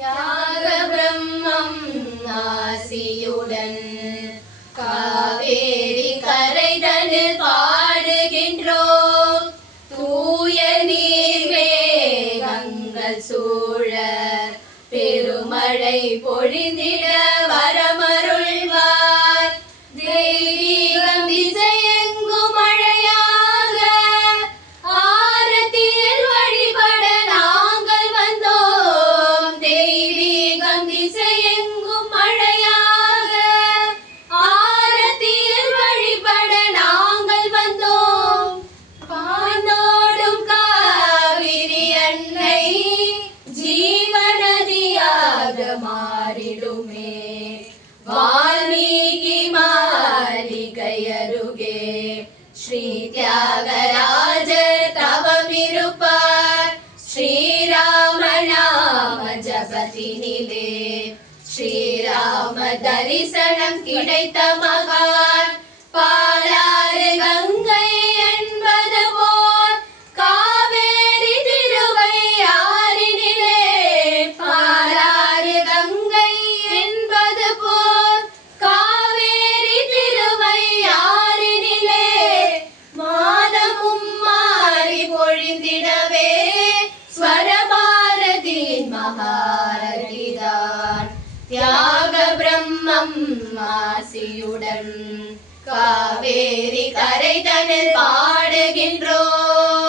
தியாக பிரம்மம் ஆசியுடன் காவேரி கரைதனில் பாடுகின்றோம். தூய நீர் மேகங்கள் சூழ பெருமழை பொழிந்திட வரமருள்வார். தெய்வீகம் திசையெங்கும் மழையாக ஆரத்தியில் வழிபட நாங்கள் வந்தோம். தெய்வீகம் திசையெங்கும் மழையாக ஆரத்தியில் வழிபட நாங்கள் வந்தோம். பானோடும் காவிரி அன்னை ஜீவநதியாக மாறிடுமே. வால்மீகி மாளிகையருகே ஸ்ரீ தியாகராஜர் தவமிருப்பார். ஸ்ரீராம நாம ஜபத்தினிலே ஸ்ரீராம தரிசனம் கிடைத்த மகான். பாலாறு கங்கை என்பது போல் காவேரி திருவையாறினிலே பாலாறு கங்கை என்பது போல் காவேரி திருவையாறினிலே மாதமும் மாறி பொழிந்திடவே ஸ்வரபாரதியின் மகாரதிதான். தியாக பிரம்மம் ஆசியுடன் காவேரி கரைதனில் பாடுகின்றோம்.